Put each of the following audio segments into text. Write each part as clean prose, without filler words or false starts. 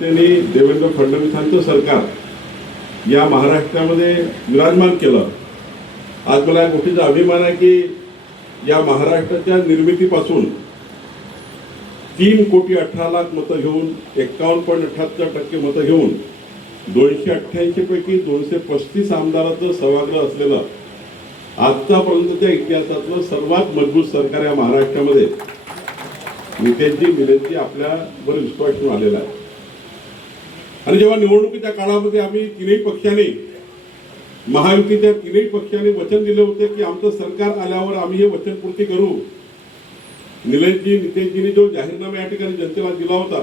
त्यांनी देवेंद्र फडणवीसांचं सरकार या महाराष्ट्रामध्ये विराजमान केलं। आज मला या गोष्टीचा अभिमान आहे की या महाराष्ट्राच्या निर्मितीपासून 3,18,00,000 मतं घेऊन 51.78% मतं घेऊन 288 पैकी 235 आमदारांचं सभागृह असलेलं आजपर्यंतच्या इतिहासातलं सर्वात मजबूत सरकार या महाराष्ट्रामध्ये निलेशजी आपल्यावर विश्वास ठेवून आलेला आहे। आणि जेव्हा निवडणुकीच्या काळामध्ये आम्ही तीनही पक्षांनी महायुतीच्या तीनही पक्षांनी वचन दिले होते की आमचं सरकार आल्यावर आम्ही हे वचन पूर्ती करू। नितेशजींनी जो जाहीरनामा या ठिकाणी जनतेला दिला होता,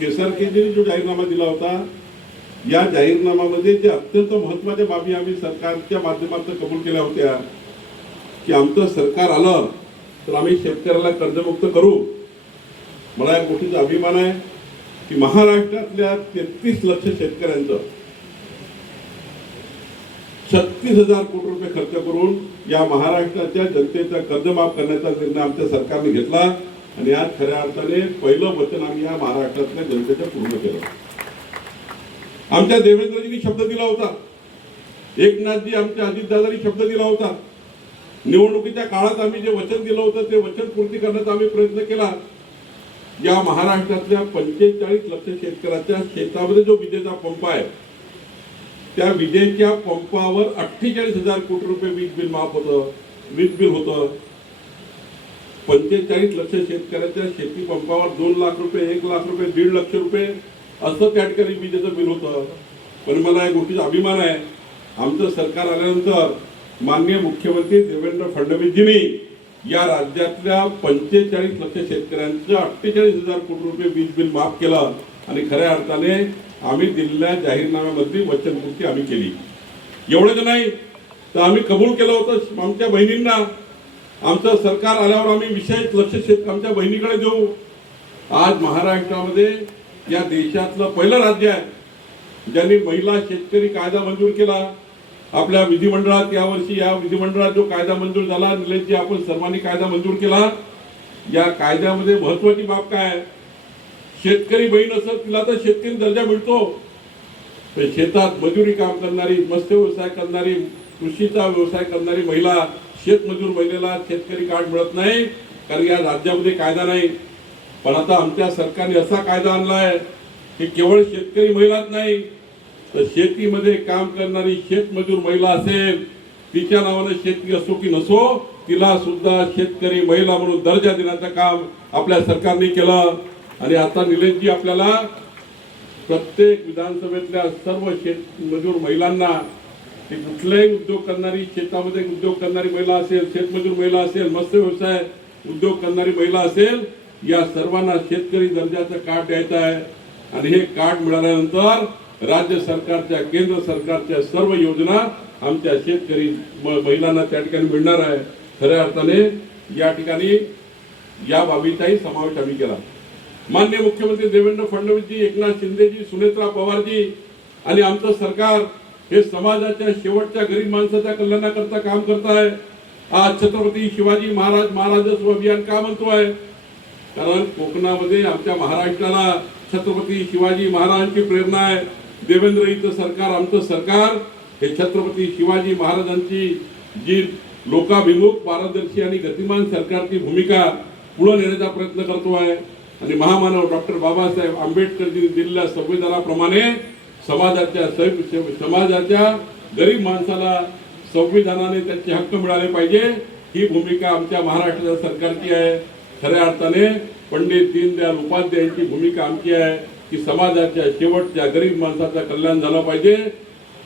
केसरकरजींनी जो जाहीरनामा दिला होता, या जाहीरनाम्यामध्ये जे अत्यंत महत्त्वाच्या बाबी आम्ही सरकारच्या माध्यमातून कबूल केल्या होत्या की आमचं सरकार आलं तर आम्ही शेतकऱ्याला कर्जमुक्त करू। मला या गोष्टीचा अभिमान आहे की महाराष्ट्रातल्या 33 लाख शेतकऱ्यांचं 36,000 कोटी रुपये खर्च करून या महाराष्ट्राच्या जनतेचा कर्ज माफ करण्याचा निर्णय आमच्या सरकारने घेतला आणि आज खऱ्या अर्थाने पहिलं वचन आम्ही या महाराष्ट्रातल्या जनतेचं पूर्ण केलं। आमच्या देवेंद्रजींनी शब्द दिला होता, एकनाथजी आमच्या अजितदादांनी शब्द दिला होता, निवडणुकीच्या काळात आम्ही जे वचन दिलं होतं ते वचन पूर्ती करण्याचा आम्ही प्रयत्न केला। या महाराष्ट्रातल्या 45 लाख शेतकऱ्याच्या शेतामध्ये जो विजेचा पंप आहे त्या विजेच्या पंपावर 48,000 कोटी रुपये वीज बिल माफ होतं, वीज बिल होतं। 45 लाख शेतकऱ्याच्या शेती पंपावर 2 लाख रुपये, 1 लाख रुपये, 1.5 लाख रुपये असं त्या ठिकाणी विजेचं बिल होतं। पण मला या गोष्टीचा अभिमान आहे, आमचं सरकार आल्यानंतर माननीय मुख्यमंत्री देवेंद्र फडणवीसजींनी या राज्यातल्या 45 लाख शेतकऱ्यांचं 48,000 कोटी रुपये वीज बिल माफ केलं आणि खऱ्या अर्थाने आम्ही दिलेल्या जाहीरनाम्यामध्ये वचनपूर्ती आम्ही केली। एवढंच नाही तर आम्ही कबूल केलं होतं आमच्या बहिणींना, आमचं सरकार आल्यावर आम्ही विशेष लक्ष आमच्या बहिणीकडे देऊ। आज महाराष्ट्रामध्ये या देशातलं पहिलं राज्य आहे ज्यांनी महिला शेतकरी कायदा मंजूर केला। आपल्या विधिमंडळात यावर्षी या विधिमंडळात जो कायदा मंजूर झाला, निलेशजी आपण सर्वांनी कायदा मंजूर केला। या कायद्यामध्ये महत्त्वाची बाब काय आहे, शेतकरी बहीण असेल तिला तर शेतकरी दर्जा मिळतो, पण शेतात मजुरी काम करणारी, मत्स्य व्यवसाय करणारी, कृषीचा व्यवसाय करणारी महिला, शेतमजूर महिलेला शेतकरी कार्ड मिळत नाही कारण या राज्यामध्ये कायदा नाही। पण आता आमच्या सरकारने असा कायदा आणलाय की केवळ शेतकरी महिलाच नाही तर शेतीमध्ये काम करणारी शेतमजूर महिला असेल, तिच्या नावाने शेती असो की नसो, तिला सुद्धा शेतकरी महिला म्हणून दर्जा देण्याचं काम आपल्या सरकारने केलं। आणि आता निलेशजी आपल्याला प्रत्येक विधानसभेतल्या सर्व शेतमजूर महिलांना, ती कुठलाही उद्योग करणारी, शेतामध्ये उद्योग करणारी महिला असेल, शेतमजूर महिला असेल, मत्स्य व्यवसाय उद्योग करणारी महिला असेल, या सर्वांना शेतकरी दर्जाचं कार्ड द्यायचं आहे। आणि हे कार्ड मिळाल्यानंतर राज्य सरकारच्या, केंद्र सरकारच्या सर्व योजना आमच्या शेतकरी महिलांना त्या ठिकाणी मिळणार आहे। खऱ्या अर्थाने या ठिकाणी या बाबीचाही समावेश आम्ही केला। माननीय मुख्यमंत्री देवेंद्र फडणवीसजी, एकनाथ शिंदेजी, सुनेत्रा पवारजी आणि आमचं सरकार हे समाजाच्या शेवटच्या गरीब माणसाच्या कल्याणाकरता काम करत आहे। आज छत्रपती शिवाजी महाराजत्व अभियान का म्हणतोय, कारण कोकणामध्ये आमच्या महाराष्ट्राला छत्रपती शिवाजी महाराजांची प्रेरणा आहे। देवेंद्रजींचं सरकार, आमचं सरकार हे छत्रपती शिवाजी महाराजांची जी लोकाभिमुख, पारदर्शी आणि गतिमान सरकारची भूमिका पुढे नेण्याचा प्रयत्न करतो आहे। आणि महामानव डॉक्टर बाबासाहेब आंबेडकरजींनी दिलेल्या संविधानाप्रमाणे समाजाच्या गरीब माणसाला संविधानाने त्याचे हक्क मिळाले पाहिजे, ही भूमिका आमच्या महाराष्ट्र सरकारची आहे। खऱ्या अर्थाने पंडित दीनदयाल उपाध्यायांची भूमिका आमची आहे की समाजाच्या शेवटच्या गरीब माणसाचं कल्याण झालं पाहिजे,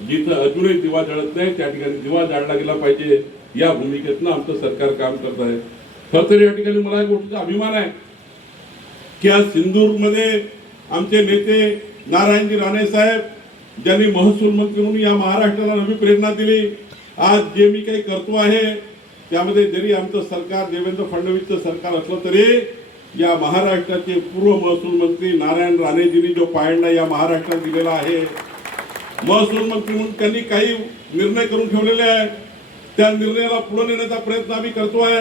जिथं अजूनही दिवा जळत नाही त्या ठिकाणी दिवा जाळला गेला पाहिजे, या भूमिकेतनं आमचं सरकार काम करत आहे। खरं तर या ठिकाणी मला एक गोष्टीचा अभिमान आहे की आज सिंधूरमध्ये आमचे नेते नारायणजी राणे साहेब, ज्यांनी महसूल मंत्री म्हणून या महाराष्ट्राला नवी प्रेरणा दिली। आज जे मी काही करतो आहे त्यामध्ये जरी आमचं सरकार देवेंद्र फडणवीसचं सरकार असलं तरी या महाराष्ट्राचे पूर्व महसूल मंत्री नारायण राणेजींनी जो पायंडा या महाराष्ट्रात दिलेला आहे, महसूल मंत्री म्हणून त्यांनी काही निर्णय करून ठेवलेले आहे, त्या निर्णयाला पुढे नेण्याचा प्रयत्न आम्ही करतोय।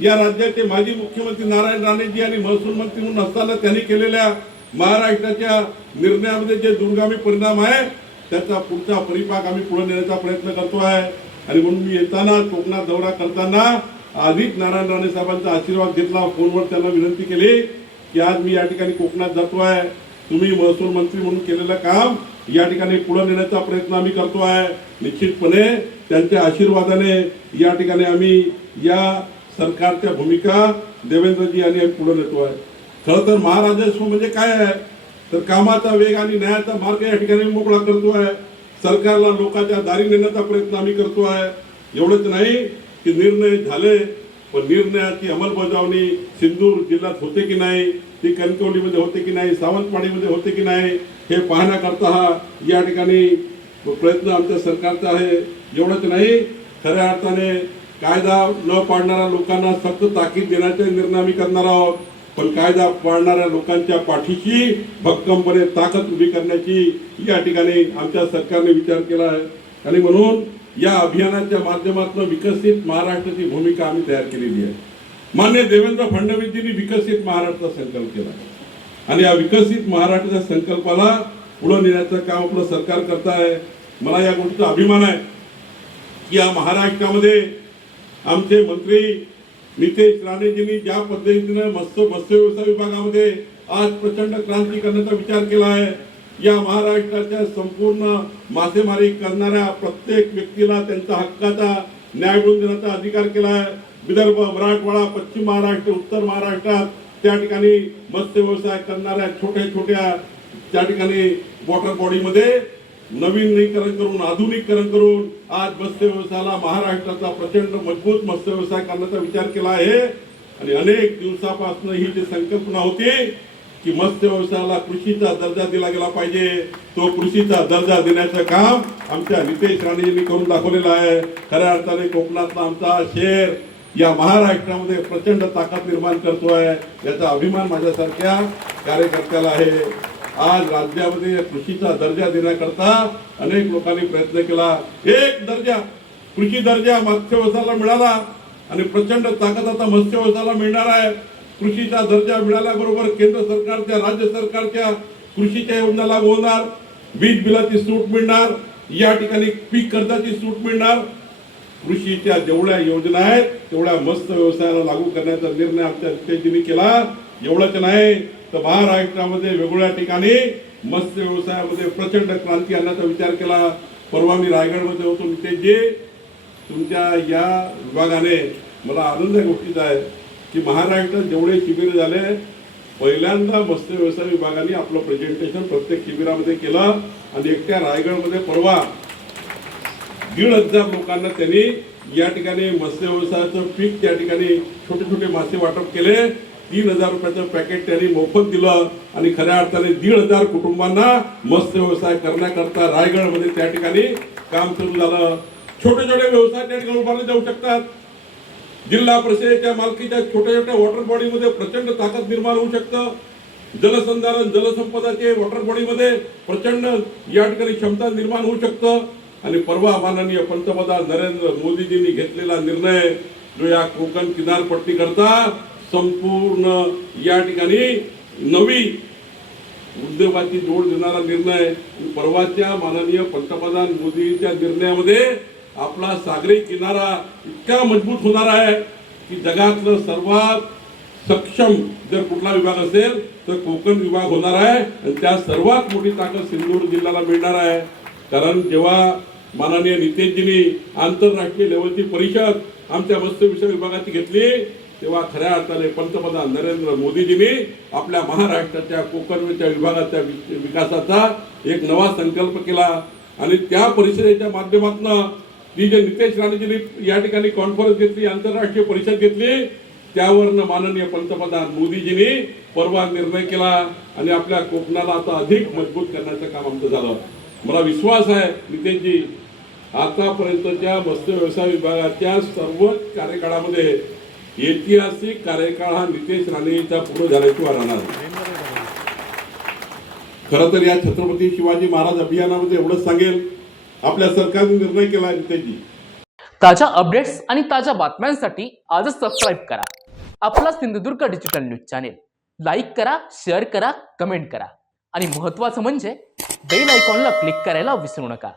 या राज्याचे माजी मुख्यमंत्री नारायण राणेजी आणि महसूल मंत्री म्हणून असताना त्यांनी केलेल्या महाराष्ट्राच्या निर्णयामध्ये जे दूरगामी परिणाम आहे त्याचा पुढचा परिपाक आम्ही पुढे नेण्याचा प्रयत्न करतो आहे। आणि म्हणून मी येताना कोकणात दौरा करताना आधीच नारायण राणे साहेबांचा आशीर्वाद घेतला, फोनवर त्यांना विनंती केली की आज मी या ठिकाणी कोकणात जातो आहे, तुम्ही महसूल मंत्री म्हणून केलेलं काम या ठिकाणी पुढे नेण्याचा प्रयत्न आम्ही करतो आहे। निश्चितपणे त्यांच्या आशीर्वादाने या ठिकाणी आम्ही या सरकारच्या भूमिका देवेंद्रजी यांनी पुढे नेतो आहे। खरं तर महाराजस्व म्हणजे काय आहे तर कामाचा वेग आणि न्यायाचा मार्ग या ठिकाणी मोकळा करतो आहे, सरकारला लोकांच्या दारी नेण्याचा प्रयत्न आम्ही करतो आहे। एवढंच नाही की निर्णय झाले पण निर्णयाची अंमलबजावणी सिंधूर जिल्ह्यात होते की नाही, ती कणकवलीमध्ये होते की नाही, सावंतवाडीमध्ये होते की नाही हे पाहण्याकरता हा या ठिकाणी प्रयत्न आमच्या सरकारचा आहे। एवढंच नाही, खऱ्या अर्थाने कायदा न पाळणाऱ्या लोकांना सक्त ताकीद देण्याचे निर्णय आम्ही करणार आहोत, पण कायदा पाळणाऱ्या लोकांच्या पाठीशी भक्कमपणे ताकद उभी करण्याची या ठिकाणी आमच्या सरकारने विचार केला आहे। आणि म्हणून या अभियानाच्या माध्यमातून विकसित महाराष्ट्राची भूमिका आम्ही तयार केलेली आहे। माननीय देवेंद्र फडणवीसजींनी विकसित महाराष्ट्राचा संकल्प केला आणि या विकसित महाराष्ट्राच्या संकल्पाला पुढे नेण्याचं काम आपलं सरकार करत आहे। मला या गोष्टीचा अभिमान आहे की या महाराष्ट्रामध्ये आमचे मंत्री नितेश राणेजींनी ज्या पद्धतीने मत्स्य व्यवसाय विभागामध्ये आज प्रचंड क्रांती करण्याचा विचार केला आहे। या महाराष्ट्राच्या संपूर्ण मासेमारी करणाऱ्या प्रत्येक व्यक्तीला त्यांच्या हक्काचा न्याय मिळवून देण्याचा अधिकार केला आहे। विदर्भ, मराठवाडा, पश्चिम महाराष्ट्र, उत्तर महाराष्ट्रात त्या ठिकाणी मत्स्य व्यवसाय करणाऱ्या छोट्या त्या ठिकाणी वॉटर बॉडीमध्ये नवीनीकरण करून आधुनिकीकरण करून आज मत्स्य व्यवसायाला महाराष्ट्राचा प्रचंड मजबूत मत्स्य व्यवसाय करण्याचा विचार केला आहे। आणि अनेक दिवसापासून ही जी संकल्पना होती की मत्स्य व्यवसायाला कृषीचा दर्जा दिला गेला पाहिजे, तो कृषीचा दर्जा देण्याचं काम आमच्या नितेश राणेजींनी करून दाखवलेलं आहे। खऱ्या अर्थाने कोकणातला आमचा शहर या महाराष्ट्रामध्ये प्रचंड ताकद निर्माण करतो आहे, याचा अभिमान माझ्यासारख्या कार्यकर्त्याला आहे। आज राज्यामध्ये कृषीचा दर्जा देण्याकरता अनेक लोकांनी प्रयत्न केला, एक दर्जा कृषी दर्जा मत्स्य व्यवसायाला मिळाला आणि प्रचंड ताकद आता मत्स्य व्यवसायाला मिळणार आहे। कृषीचा दर्जा मिळाल्याबरोबर केंद्र सरकारच्या राज्य सरकारच्या कृषीच्या योजना लागू होणार, वीज बिलाची सूट मिळणार, या ठिकाणी पीक कर्जाची सूट मिळणार। कृषीच्या जेवढ्या योजना आहेत तेवढ्या मत्स्य व्यवसायाला लागू करण्याचा निर्णय आमच्या नितेशजींनी केला। एवढंच नाही तर महाराष्ट्रामध्ये वेगवेगळ्या ठिकाणी मत्स्य व्यवसायामध्ये प्रचंड क्रांती आणण्याचा विचार केला। परवा मी रायगडमध्ये होतो। नितेशजी, तुमच्या या विभागाने मला आनंद या गोष्टीचा आहे की महाराष्ट्रात जेवढे शिबिर झाले पहिल्यांदा मत्स्य व्यवसाय विभागाने आपलं प्रेझेंटेशन प्रत्येक शिबिरामध्ये केलं आणि एकट्या रायगडमध्ये परवा 1,500 लोकांना त्यांनी या ठिकाणी मत्स्य व्यवसायाचं पीक त्या ठिकाणी छोटे मासे वाटप केले। 3,000 रुपयाचं पॅकेट त्यांनी मोफत दिलं आणि खऱ्या अर्थाने 1,500 कुटुंबांना मत्स्य व्यवसाय करण्याकरता रायगडमध्ये त्या ठिकाणी काम सुरू झालं। छोटे व्यवसाय त्या ठिकाणी उभारले जाऊ शकतात। जिल्हा परिषदेच्या मालकीच्या छोट्या वॉटर बॉडीमध्ये प्रचंड ताकद निर्माण होऊ शकतं। जलसंधारण जलसंपदाचे वॉटर बॉडीमध्ये प्रचंड या ठिकाणी क्षमता निर्माण होऊ शकतं। आणि परवा माननीय पंतप्रधान नरेंद्र मोदीजींनी घेतलेला निर्णय जो या कोकण किनारपट्टी करता संपूर्ण या ठिकाणी नवी उद्योगाची जोड देणारा निर्णय, परवाच्या माननीय पंतप्रधान मोदींच्या निर्णयामध्ये आपला सागरी किनारा इतका मजबूत होणार आहे की जगातलं सर्वात सक्षम जर कुठला विभाग असेल तर कोकण विभाग होणार आहे आणि त्या सर्वात मोठी ताकद सिंधुदुर्ग जिल्ह्याला मिळणार आहे। कारण जेव्हा माननीय नितेशजींनी आंतरराष्ट्रीय लेवलची परिषद आमच्या मत्स्य विषय विभागाची घेतली तेव्हा खऱ्या अर्थाने पंतप्रधान नरेंद्र मोदीजींनी आपल्या महाराष्ट्राच्या कोकणच्या विभागाच्या विकासाचा एक नवा संकल्प केला आणि त्या परिषदेच्या माध्यमातून जी जे नितेश राणेजींनी या ठिकाणी कॉन्फरन्स घेतली, आंतरराष्ट्रीय परिषद घेतली, त्यावरनं माननीय पंतप्रधान मोदीजींनी परवा निर्णय केला आणि आपल्या कोकणाला आता अधिक मजबूत करण्याचं काम आमचं झालं। मला विश्वास आहे नितेशजी, आतापर्यंतच्या मत्स्य व्यवसाय विभागाच्या सर्व कार्यकाळामध्ये ऐतिहासिक कार्यकाळ हा नितेश राणेंचा पूर्ण झाल्याशिवाय राहणार। खरं तर या छत्रपती शिवाजी महाराज अभियानामध्ये एवढंच सांगेल, आपल्या सरकारने निर्णय केला आहे नितेशजी। ताज्या अपडेट्स आणि ताज्या बातम्यांसाठी आजच सबस्क्राईब करा आपला Sindhudurg digital news channel. Like करा, शेअर करा, कमेंट करा आणि महत्त्वाचं म्हणजे बेल आयकॉनला क्लिक करायला विसरू नका.